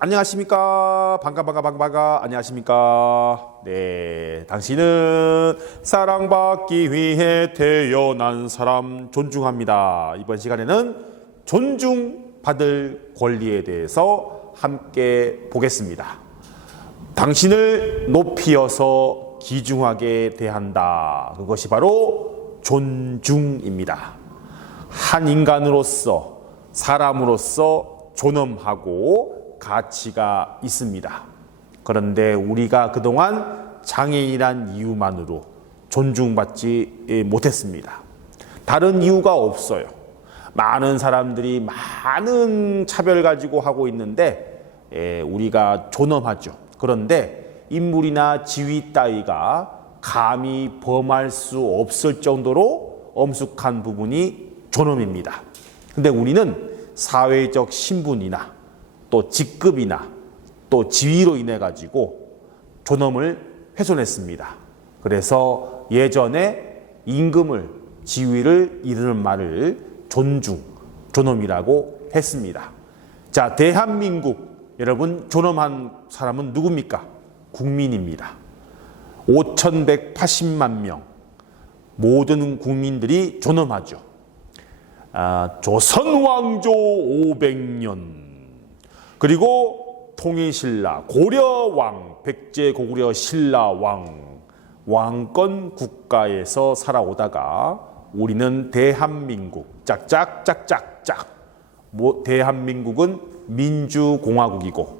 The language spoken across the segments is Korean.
안녕하십니까. 반가, 반가, 반가, 반가. 안녕하십니까. 네. 당신은 사랑받기 위해 태어난 사람 존중합니다. 이번 시간에는 존중받을 권리에 대해서 함께 보겠습니다. 당신을 높이어서 기중하게 대한다. 그것이 바로 존중입니다. 한 인간으로서 사람으로서 존엄하고 가치가 있습니다. 그런데 우리가 그동안 장애인이란 이유만으로 존중받지 못했습니다. 다른 이유가 없어요. 많은 사람들이 많은 차별 가지고 하고 있는데 예, 우리가 존엄하죠. 그런데 인물이나 지위 따위가 감히 범할 수 없을 정도로 엄숙한 부분이 존엄입니다. 근데 우리는 사회적 신분이나 또 직급이나 또 지위로 인해 가지고 존엄을 훼손했습니다. 그래서 예전에 임금을 지위를 이르는 말을 존중, 존엄이라고 했습니다. 자, 대한민국 여러분 존엄한 사람은 누굽니까? 국민입니다. 5,180만 명 모든 국민들이 존엄하죠. 아, 조선 왕조 500년. 그리고 통일신라 고려왕 백제 고구려 신라 왕 왕권 국가에서 살아오다가 우리는 대한민국 짝짝짝짝짝. 뭐, 대한민국은 민주공화국이고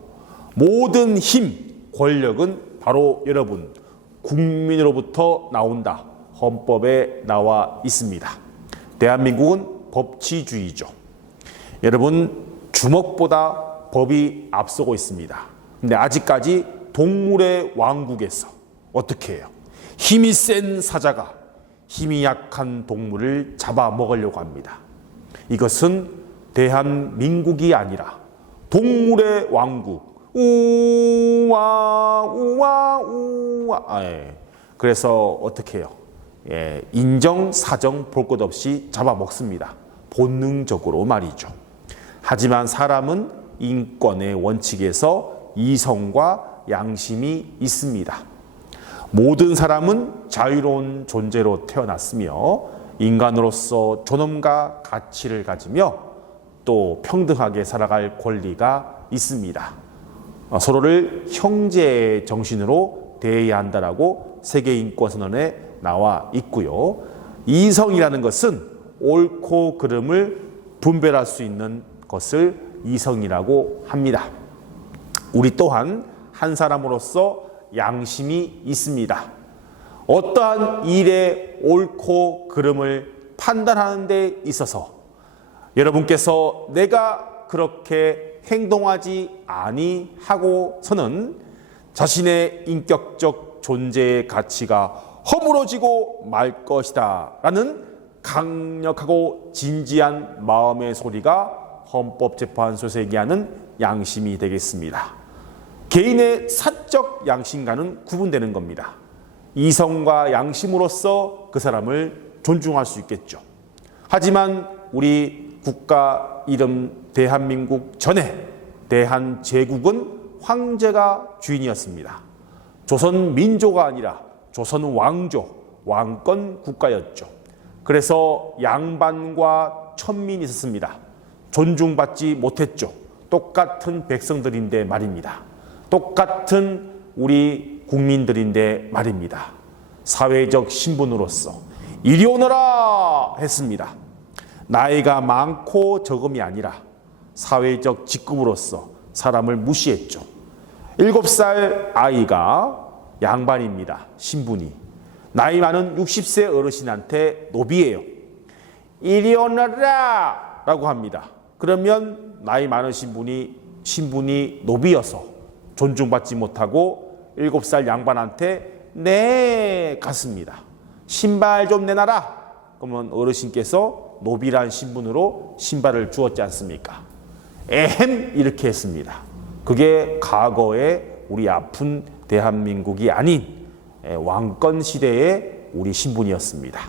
모든 힘 권력은 바로 여러분 국민으로부터 나온다. 헌법에 나와 있습니다. 대한민국은 법치주의죠. 여러분 주먹보다 법이 앞서고 있습니다. 근데 아직까지 동물의 왕국에서 어떻게 해요? 힘이 센 사자가 힘이 약한 동물을 잡아먹으려고 합니다. 이것은 대한민국이 아니라 동물의 왕국. 우와, 우와, 우와. 아, 예. 그래서 어떻게 해요? 예, 인정, 사정 볼 것 없이 잡아먹습니다. 본능적으로 말이죠. 하지만 사람은 인권의 원칙에서 이성과 양심이 있습니다. 모든 사람은 자유로운 존재로 태어났으며 인간으로서 존엄과 가치를 가지며 또 평등하게 살아갈 권리가 있습니다. 어, 서로를 형제의 정신으로 대해야 한다라고 세계인권선언에 나와 있고요. 이성이라는 것은 옳고 그름을 분별할 수 있는 것을 이성이라고 합니다. 우리 또한 한 사람으로서 양심이 있습니다. 어떠한 일의 옳고 그름을 판단하는 데 있어서 여러분께서 내가 그렇게 행동하지 아니하고서는 자신의 인격적 존재의 가치가 허물어지고 말 것이다 라는 강력하고 진지한 마음의 소리가 헌법재판소에서 얘기하는 양심이 되겠습니다. 개인의 사적 양심과는 구분되는 겁니다. 이성과 양심으로서 그 사람을 존중할 수 있겠죠. 하지만 우리 국가 이름 대한민국 전에 대한제국은 황제가 주인이었습니다. 조선 민조가 아니라 조선 왕조, 왕권 국가였죠. 그래서 양반과 천민이 있었습니다. 존중받지 못했죠. 똑같은 백성들인데 말입니다. 똑같은 우리 국민들인데 말입니다. 사회적 신분으로서 이리 오너라 했습니다. 나이가 많고 적음이 아니라 사회적 직급으로서 사람을 무시했죠. 일곱 살 아이가 양반입니다. 신분이. 나이 많은 60세 어르신한테 노비예요. 이리 오너라! 라고 합니다. 그러면 나이 많으신 분이 신분이 노비여서 존중받지 못하고 7살 양반한테 네 갔습니다. 신발 좀 내놔라. 그러면 어르신께서 노비란 신분으로 신발을 주었지 않습니까? 에헴 이렇게 했습니다. 그게 과거의 우리 아픈 대한민국이 아닌 왕권 시대의 우리 신분이었습니다.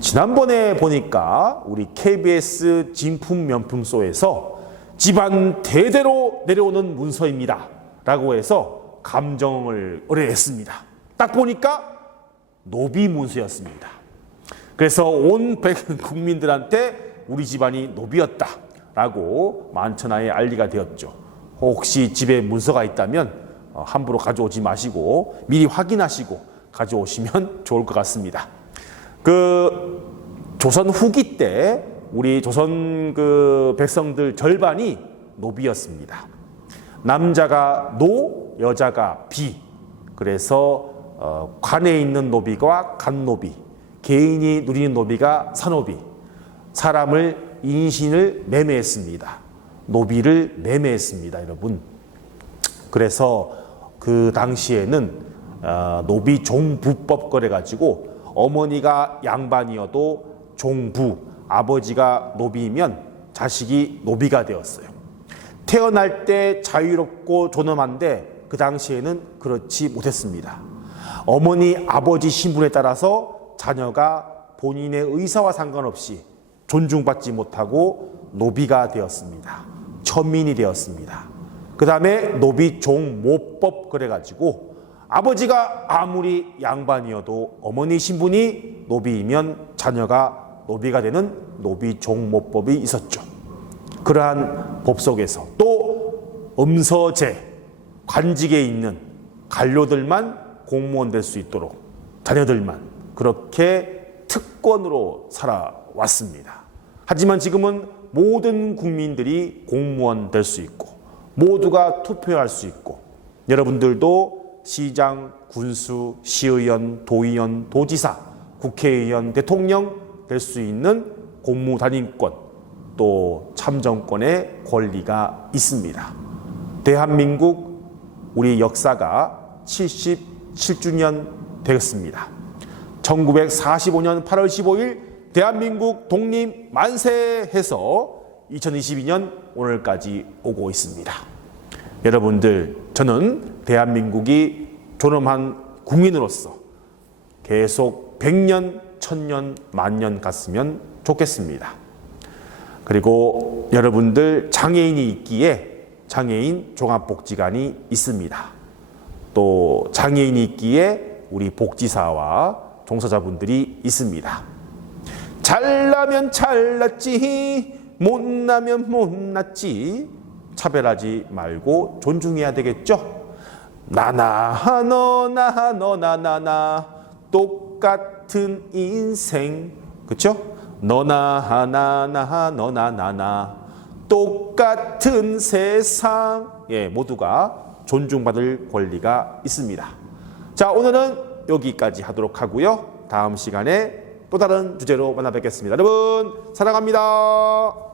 지난번에 보니까 우리 KBS 진품 명품소에서 집안 대대로 내려오는 문서입니다. 라고 해서 감정을 의뢰했습니다. 딱 보니까 노비 문서였습니다. 그래서 온 백- 국민들한테 우리 집안이 노비였다 라고 만천하에 알리가 되었죠. 혹시 집에 문서가 있다면 어, 함부로 가져오지 마시고 미리 확인하시고 가져오시면 좋을 것 같습니다. 그 조선 후기 때 우리 조선 그 백성들 절반이 노비였습니다. 남자가 노, 여자가 비. 그래서 어, 관에 있는 노비가 간노비, 개인이 누리는 노비가 산노비. 사람을 인신을 매매했습니다. 노비를 매매했습니다, 여러분. 그래서 그 당시에는 어, 노비 종부법 거래 가지고 어머니가 양반이어도 종부, 아버지가 노비면 자식이 노비가 되었어요. 태어날 때 자유롭고 존엄한데 그 당시에는 그렇지 못했습니다. 어머니, 아버지 신분에 따라서 자녀가 본인의 의사와 상관없이 존중받지 못하고 노비가 되었습니다. 천민이 되었습니다. 그 다음에 노비 종모법 그래가지고 아버지가 아무리 양반이어도 어머니 신분이 노비이면 자녀가 노비가 되는 노비 종모법이 있었죠. 그러한 법 속에서 또 음서제 관직에 있는 관료들만 공무원 될 수 있도록 자녀들만 그렇게 특권으로 살아왔습니다. 하지만 지금은 모든 국민들이 공무원 될 수 있고 모두가 투표할 수 있고 여러분들도 시장, 군수, 시의원, 도의원, 도지사, 국회의원, 대통령 될 수 있는 공무단임권 또 참정권의 권리가 있습니다. 대한민국 우리 역사가 77주년 되었습니다. 1945년 8월 15일 대한민국 독립 만세 해서 2022년 오늘까지 오고 있습니다. 여러분들, 저는 대한민국이 존엄한 국민으로서 계속 100년, 1000년, 만년 갔으면 좋겠습니다. 그리고 여러분들 장애인이 있기에 장애인 종합복지관이 있습니다. 또 장애인이 있기에 우리 복지사와 종사자분들이 있습니다. 잘나면 잘났지, 못나면 못났지. 차별하지 말고 존중해야 되겠죠? 나나, 너나, 너나, 나나. 똑같은 인생. 그쵸? 너나, 나나, 너나, 나나. 똑같은 세상. 예, 모두가 존중받을 권리가 있습니다. 자, 오늘은 여기까지 하도록 하고요. 다음 시간에 또 다른 주제로 만나 뵙겠습니다. 여러분, 사랑합니다.